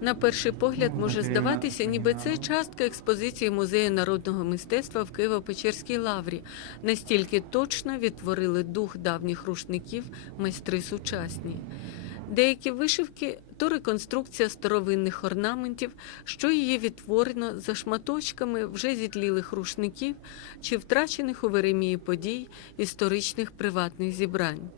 На перший погляд може здаватися, ніби це частка експозиції музею народного мистецтва в Києво-Печерській лаврі. Настільки точно відтворили дух давніх рушників майстри сучасні. Деякі вишивки то реконструкція старовинних орнаментів, що її відтворено за шматочками вже зітлілих рушників чи втрачених у Веремії подій історичних приватних зібрань.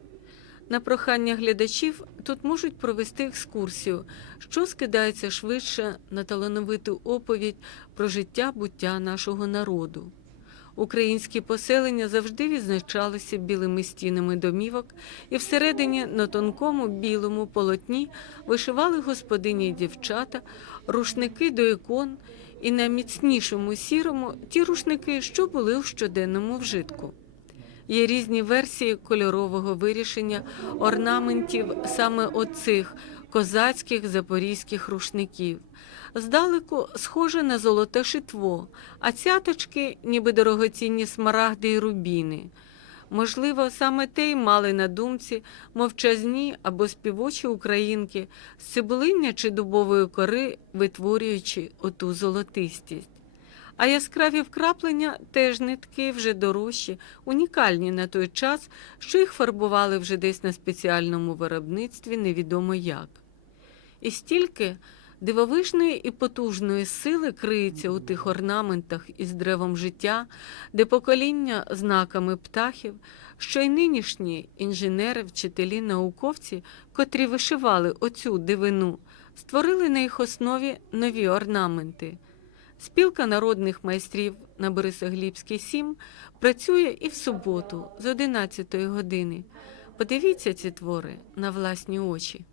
На прохання глядачів тут можуть провести екскурсію, що скидається швидше на талановиту оповідь про життя буття нашого народу. Українські поселення завжди відзначалися білими стінами домівок, і всередині на тонкому білому полотні вишивали господині дівчата, рушники до ікон, і на міцнішому сірому ті рушники, що були у щоденному вжитку. Є різні версії кольорового вирішення орнаментів саме оцих козацьких запорізьких рушників. Здалеку схоже на золоте шитво, а цяточки ніби дорогоцінні смарагди й рубіни. Можливо, саме те й мали на думці мовчазні або співочі українки з цибулиння чи дубової кори, витворюючи оту золотистість. А яскраві вкраплення теж нитки вже дорожчі, унікальні на той час, що їх фарбували вже десь на спеціальному виробництві невідомо як. І стільки дивовижної і потужної сили криється у тих орнаментах із древом життя, де покоління знаками птахів, що й нинішні інженери, вчителі, науковці, котрі вишивали оцю дивину, створили на їх основі нові орнаменти. Спілка народних майстрів на Борисоглібській 7 працює і в суботу з 11 години. Подивіться ці твори на власні очі.